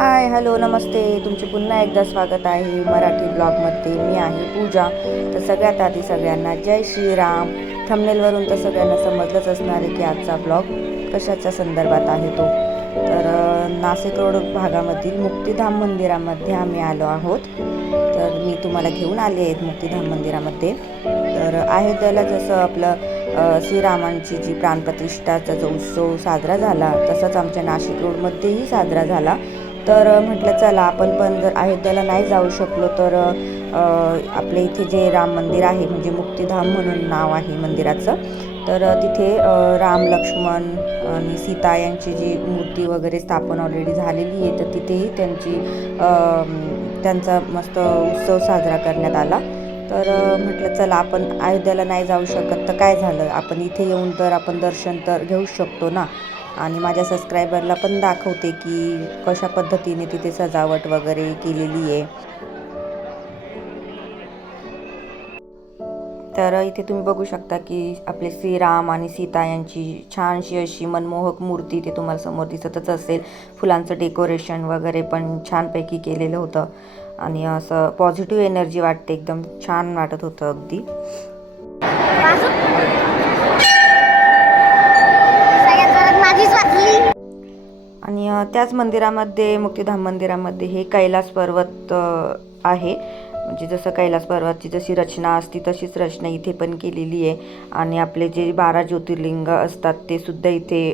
Hi hello नमस्ते. तुमचे पुन्हा एकदा स्वागत आहे मराठी ब्लॉगमध्ये. मी आहे पूजा. तर सगळ्यात आधी सगळ्यांना जय श्रीराम. थंबनेलवरून तर सगळ्यांना समजलंच असणार आहे की आजचा ब्लॉग कशाच्या संदर्भात आहे तो. तर नाशिक रोड भागामधील मुक्तिधाम मंदिरामध्ये आम्ही आलो आहोत. तर मी तुम्हाला घेऊन आले आहेत मुक्तिधाम मंदिरामध्ये. तर आहे त्याला जसं आपलं श्रीरामांची जी प्राणप्रतिष्ठाचा जो उत्सव साजरा झाला तसंच आमच्या नाशिक रोडमध्येही साजरा झाला. तर म्हटलं चला आपण पण जर अयोध्याला नाही जाऊ शकलो तर आपल्या इथे जे राम मंदिर आहे म्हणजे मुक्तिधाम म्हणून नाव आहे मंदिराचं तर तिथे राम लक्ष्मण आणि सीता यांची जी मूर्ती वगैरे स्थापन ऑलरेडी झालेली आहे तर तिथेही त्यांची त्यांचा मस्त उत्सव साजरा करण्यात आला. तर म्हटलं चला आपण अयोध्याला नाही जाऊ शकत तर काय झालं? आपण इथे येऊन तर आपण दर्शन तर घेऊ शकतो ना? आणि माझ्या सबस्क्रायबरला पण दाखवते की कशा पद्धतीने तिथे सजावट वगैरे केलेली आहे. तर इथे तुम्ही बघू शकता की आपले श्रीराम आणि सीता यांची छानशी अशी मनमोहक मूर्ती इथे तुम्हाला समोर दिसतच असेल. फुलांचं डेकोरेशन वगैरे पण छानपैकी केलेलं होतं. आणि असं पॉझिटिव्ह एनर्जी वाटते एकदम छान वाटत होतं अगदी. आणि त्याच मंदिरामध्ये मुक्तिधाम मंदिरामध्ये हे कैलास पर्वत आहे. म्हणजे जसं कैलास पर्वतची जशी रचना असती तशीच रचना इथे पण केलेली आहे. आणि आपले जे बारा ज्योतिर्लिंग असतात ते सुद्धा इथे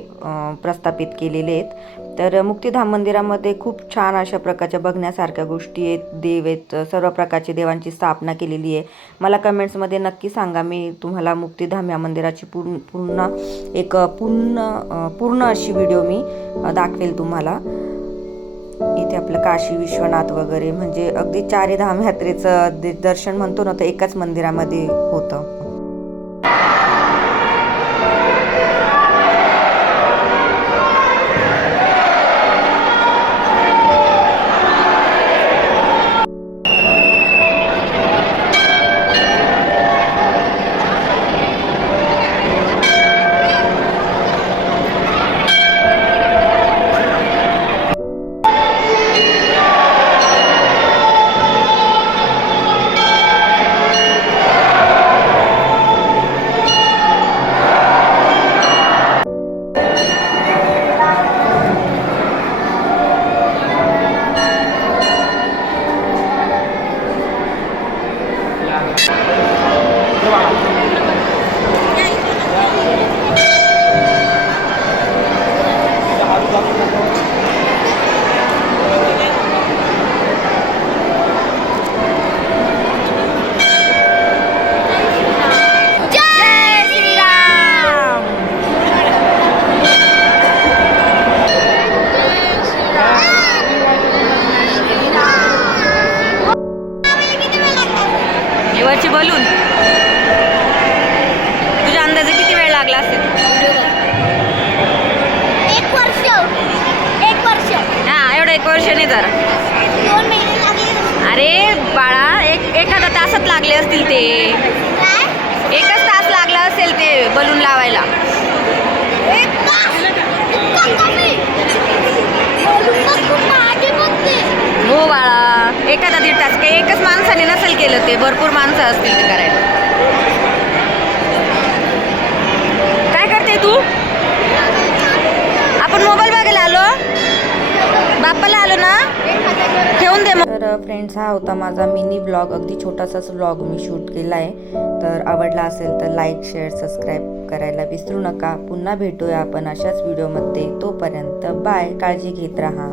प्रस्थापित केलेले आहेत. तर मुक्तिधाम मंदिरामध्ये खूप छान अशा प्रकारच्या बघण्यासारख्या गोष्टी आहेत. देव आहेत सर्व प्रकारचे देवांची स्थापना केलेली आहे. मला कमेंट्समध्ये नक्की सांगा मी तुम्हाला मुक्तिधाम या मंदिराची पूर्ण पूर्ण एक पूर्ण पूर्ण अशी व्हिडिओ मी दाखवेल तुम्हाला. इथे आपलं काशी विश्वनाथ वगैरे म्हणजे अगदी चारी धाम यात्रेचं दर्शन म्हणतो ना तर एकाच मंदिरामध्ये होतं. देवाची बलून. तुझ्या अंदाजे किती वेळ लागला असेल? एक वर्ष. एक वर्ष. हा एवढं एक वर्ष नाही जरा. अरे बाळा एक एखादा तासात लागले असतील ते काय एकच तास लागला असेल ते बलून लावायला एक तास इतका कमी बोलून मग तू मागे बघते हो बाळा एखादा दीड तास काही एकच माणसाने नसेल केलं ते भरपूर माणसं असतील ते करायला. काय करते तू? आपण मोबाईल बघायला आलो. बाप्पाला आलो ना? ठेवून दे तर फ्रेंड्स हा होता माझा मिनी ब्लॉग अगदी छोटासाच ब्लॉग मी शूट केला आहे. तर आवडला असेल तर लाईक शेअर सबस्क्राईब करायला विसरू नका. पुन्हा भेटूया आपण अशाच व्हिडिओमध्ये तोपर्यंत बाय काळजी घेत राहा.